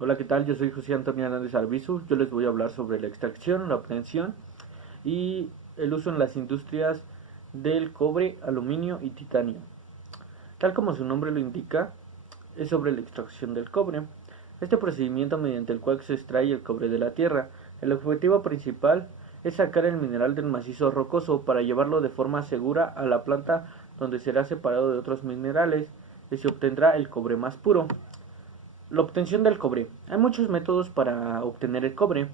Hola, ¿qué tal? Yo soy José Antonio Hernández Arbizu. Yo les voy a hablar sobre la extracción, la obtención y el uso en las industrias del cobre, aluminio y titanio. Tal como su nombre lo indica, es sobre la extracción del cobre. Este procedimiento mediante el cual se extrae el cobre de la tierra. El objetivo principal es sacar el mineral del macizo rocoso para llevarlo de forma segura a la planta donde será separado de otros minerales y se obtendrá el cobre más puro. La obtención del cobre. Hay muchos métodos para obtener el cobre,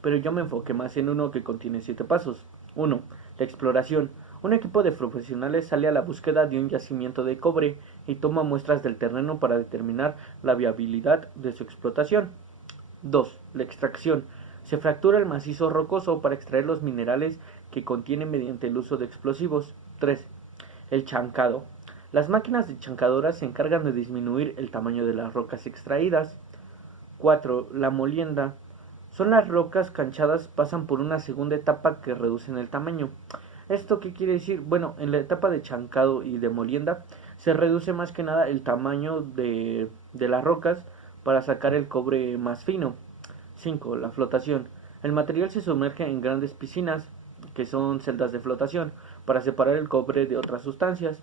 pero yo me enfoqué más en uno que contiene 7 pasos. 1. La exploración. Un equipo de profesionales sale a la búsqueda de un yacimiento de cobre y toma muestras del terreno para determinar la viabilidad de su explotación. 2. La extracción. Se fractura el macizo rocoso para extraer los minerales que contiene mediante el uso de explosivos. 3. El chancado. Las máquinas de chancadoras se encargan de disminuir el tamaño de las rocas extraídas. 4. La molienda. Son las rocas canchadas pasan por una segunda etapa que reducen el tamaño. ¿Esto qué quiere decir? Bueno, en la etapa de chancado y de molienda se reduce más que nada el tamaño de las rocas para sacar el cobre más fino. 5. La flotación. El material se sumerge en grandes piscinas, que son celdas de flotación, para separar el cobre de otras sustancias.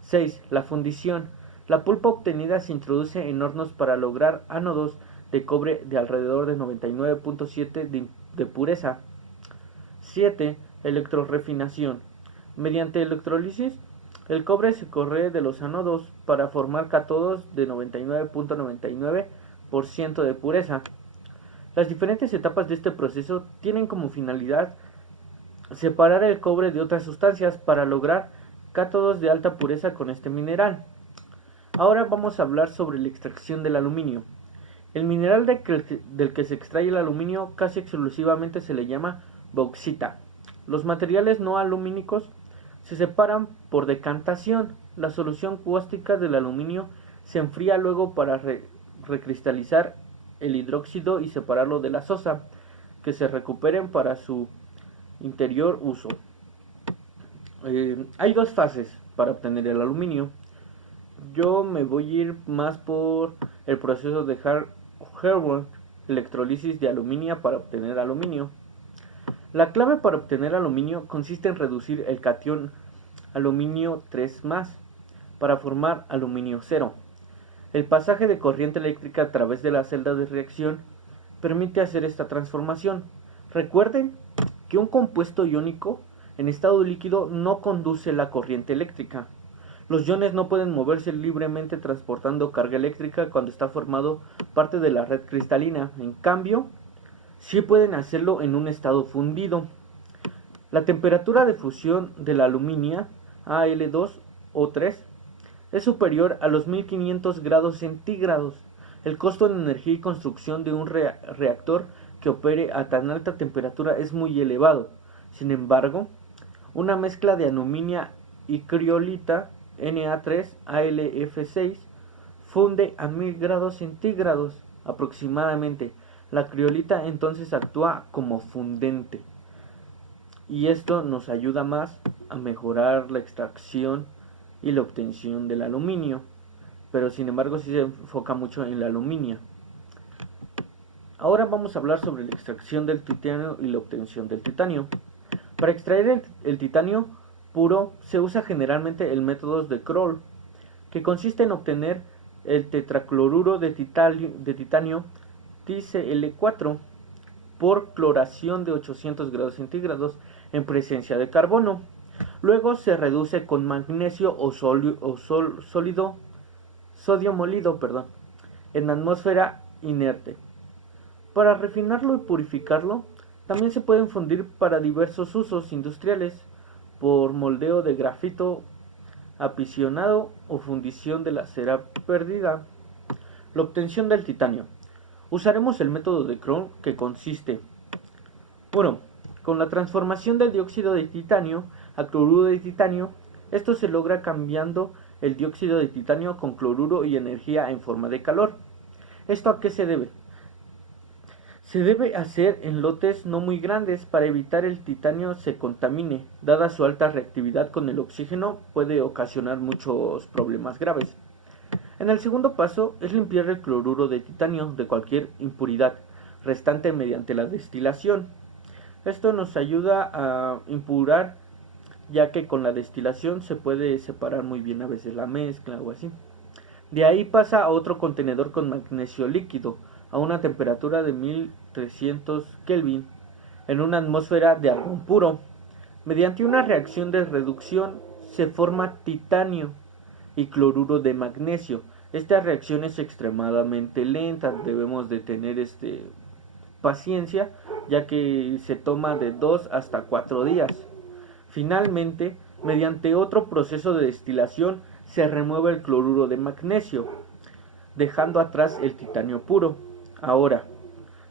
6. La fundición. La pulpa obtenida se introduce en hornos para lograr ánodos de cobre de alrededor de 99.7 de pureza. 7. Electrorefinación. Mediante electrólisis, el cobre se corre de los ánodos para formar cátodos de 99.99% de pureza. Las diferentes etapas de este proceso tienen como finalidad separar el cobre de otras sustancias para lograr cátodos de alta pureza con este mineral. Ahora vamos a hablar sobre la extracción del aluminio. El mineral del que se extrae el aluminio casi exclusivamente se le llama bauxita. Los materiales no alumínicos se separan por decantación. La solución cáustica del aluminio se enfría luego para recristalizar el hidróxido y separarlo de la sosa, que se recuperen para su interior uso. Hay dos fases para obtener el aluminio. Yo me voy a ir más por el proceso de Hayward, electrolisis de aluminio para obtener aluminio. La clave para obtener aluminio consiste en reducir el catión aluminio 3 para formar aluminio 0. El pasaje de corriente eléctrica a través de la celda de reacción permite hacer esta transformación. Recuerden que un compuesto iónico en estado líquido no conduce la corriente eléctrica. Los iones no pueden moverse libremente transportando carga eléctrica cuando está formado parte de la red cristalina. En cambio, sí pueden hacerlo en un estado fundido. La temperatura de fusión de la aluminia, Al2O3, es superior a los 1500 grados centígrados. El costo en energía y construcción de un reactor que opere a tan alta temperatura es muy elevado. Sin embargo, una mezcla de aluminia y criolita Na3AlF6 funde a 1000 grados centígrados aproximadamente. La criolita entonces actúa como fundente y esto nos ayuda más a mejorar la extracción y la obtención del aluminio, pero sin embargo sí se enfoca mucho en la aluminia. Ahora vamos a hablar sobre la extracción del titanio y la obtención del titanio. Para extraer el titanio puro se usa generalmente el método de Kroll, que consiste en obtener el tetracloruro de titanio TiCl4 por cloración de 800 grados centígrados en presencia de carbono. Luego se reduce con magnesio o sodio molido, en atmósfera inerte. Para refinarlo y purificarlo, también se pueden fundir para diversos usos industriales, por moldeo de grafito apisionado o fundición de la cera perdida. La obtención del titanio. Usaremos el método de Kroll, que consiste 1. Con la transformación del dióxido de titanio a cloruro de titanio. Esto se logra cambiando el dióxido de titanio con cloruro y energía en forma de calor. ¿Esto a qué se debe? Se debe hacer en lotes no muy grandes para evitar el titanio se contamine. Dada su alta reactividad con el oxígeno, puede ocasionar muchos problemas graves. En el segundo paso es limpiar el cloruro de titanio de cualquier impuridad restante mediante la destilación. Esto nos ayuda a impurar, ya que con la destilación se puede separar muy bien a veces la mezcla o así. De ahí pasa a otro contenedor con magnesio líquido a una temperatura de 1300 Kelvin en una atmósfera de argón puro. Mediante una reacción de reducción se forma titanio y cloruro de magnesio. Esta reacción es extremadamente lenta, debemos de tener paciencia, ya que se toma de 2 hasta 4 días. Finalmente, mediante otro proceso de destilación, se remueve el cloruro de magnesio, dejando atrás el titanio puro. Ahora,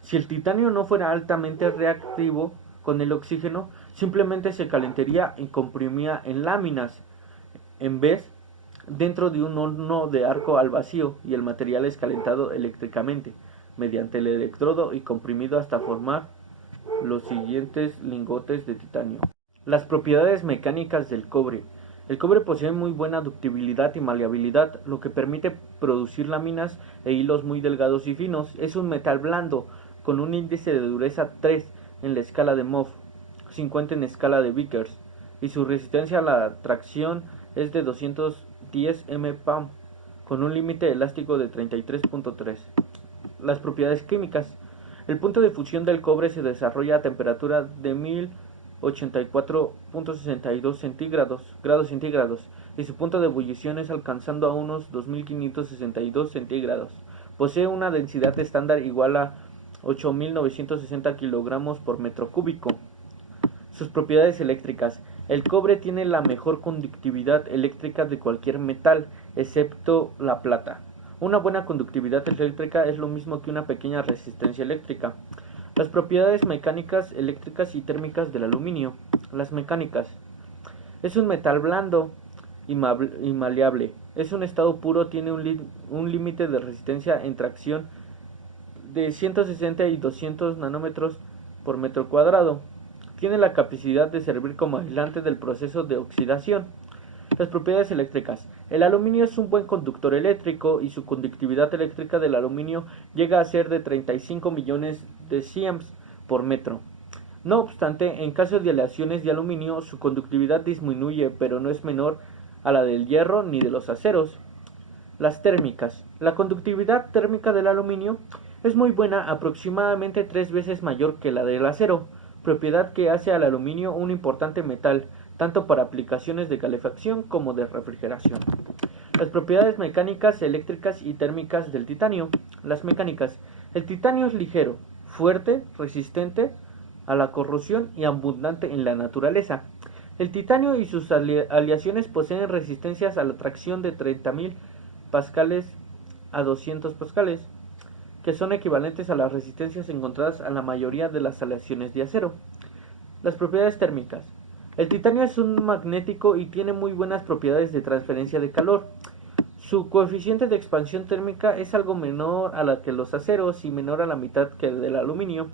si el titanio no fuera altamente reactivo con el oxígeno, simplemente se calentaría y comprimía en láminas, en vez dentro de un horno de arco al vacío, y el material es calentado eléctricamente mediante el electrodo y comprimido hasta formar los siguientes lingotes de titanio. Las propiedades mecánicas del cobre. El cobre posee muy buena ductibilidad y maleabilidad, lo que permite producir láminas e hilos muy delgados y finos. Es un metal blando, con un índice de dureza 3 en la escala de Mohs, 50 en escala de Vickers, y su resistencia a la tracción es de 210 mpam, con un límite elástico de 33.3. Las propiedades químicas. El punto de fusión del cobre se desarrolla a temperatura de 1084.62 grados centígrados y su punto de ebullición es alcanzando a unos 2562 centígrados. Posee una densidad estándar igual a 8960 kilogramos por metro cúbico. Sus propiedades eléctricas. El cobre tiene la mejor conductividad eléctrica de cualquier metal, excepto la plata. Una buena conductividad eléctrica es lo mismo que una pequeña resistencia eléctrica. Las propiedades mecánicas, eléctricas y térmicas del aluminio. Las mecánicas. Es un metal blando y maleable. Es un estado puro, tiene un límite de resistencia en tracción de 160 y 200 nanómetros por metro cuadrado. Tiene la capacidad de servir como aislante del proceso de oxidación. Las propiedades eléctricas. El aluminio es un buen conductor eléctrico y su conductividad eléctrica del aluminio llega a ser de 35 millones de siems por metro. No obstante, en caso de aleaciones de aluminio, su conductividad disminuye, pero no es menor a la del hierro ni de los aceros. Las térmicas. La conductividad térmica del aluminio es muy buena, aproximadamente 3 veces mayor que la del acero, propiedad que hace al aluminio un importante metal, tanto para aplicaciones de calefacción como de refrigeración. Las propiedades mecánicas, eléctricas y térmicas del titanio. Las mecánicas. El titanio es ligero, fuerte, resistente a la corrosión y abundante en la naturaleza. El titanio y sus aleaciones poseen resistencias a la tracción de 30.000 pascales a 200 pascales, que son equivalentes a las resistencias encontradas a la mayoría de las aleaciones de acero. Las propiedades térmicas. El titanio es un magnético y tiene muy buenas propiedades de transferencia de calor. Su coeficiente de expansión térmica es algo menor a la que los aceros y menor a la mitad que el del aluminio.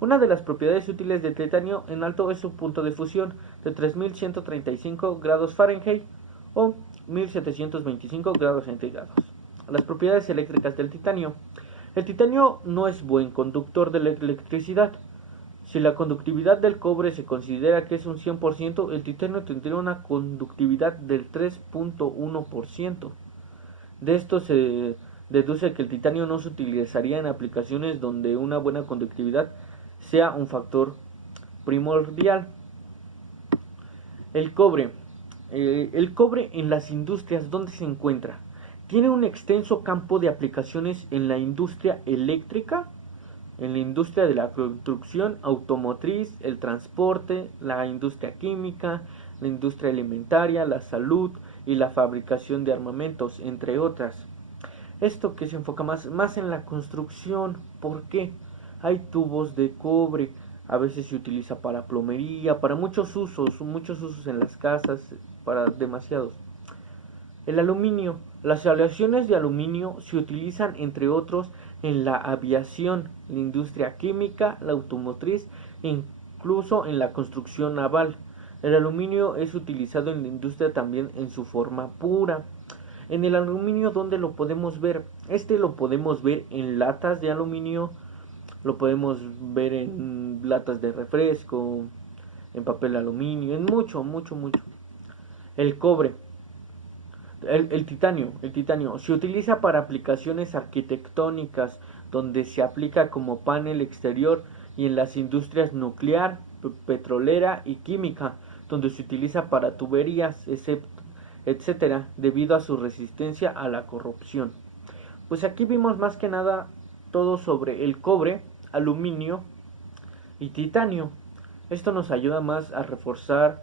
Una de las propiedades útiles del titanio en alto es su punto de fusión de 3135 grados Fahrenheit o 1725 grados centígrados. Las propiedades eléctricas del titanio. El titanio no es buen conductor de la electricidad. Si la conductividad del cobre se considera que es un 100%, el titanio tendría una conductividad del 3.1%. De esto se deduce que el titanio no se utilizaría en aplicaciones donde una buena conductividad sea un factor primordial. El cobre. El cobre en las industrias, ¿dónde se encuentra? Tiene un extenso campo de aplicaciones en la industria eléctrica, en la industria de la construcción automotriz, el transporte, la industria química, la industria alimentaria, la salud y la fabricación de armamentos, entre otras. Esto que se enfoca más en la construcción. ¿Por qué? Hay tubos de cobre, a veces se utiliza para plomería, para muchos usos en las casas, para demasiados. El aluminio. Las aleaciones de aluminio se utilizan entre otros en la aviación, la industria química, la automotriz e incluso en la construcción naval. El aluminio es utilizado en la industria también en su forma pura. En el aluminio, ¿dónde lo podemos ver? Lo podemos ver en latas de aluminio, lo podemos ver en latas de refresco, en papel aluminio, en mucho, mucho, mucho. El cobre, el titanio se utiliza para aplicaciones arquitectónicas, donde se aplica como panel exterior, y en las industrias nuclear, petrolera y química, donde se utiliza para tuberías, etcétera, debido a su resistencia a la corrupción. Pues aquí vimos más que nada todo sobre el cobre, aluminio y titanio. Esto nos ayuda más a reforzar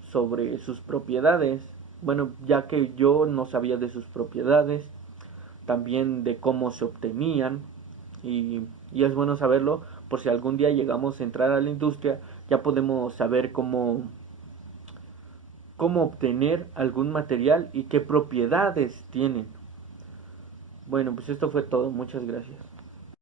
sobre sus propiedades. Bueno, ya que yo no sabía de sus propiedades, también de cómo se obtenían, y es bueno saberlo por si algún día llegamos a entrar a la industria, ya podemos saber cómo obtener algún material y qué propiedades tienen. Bueno, pues esto fue todo. Muchas gracias.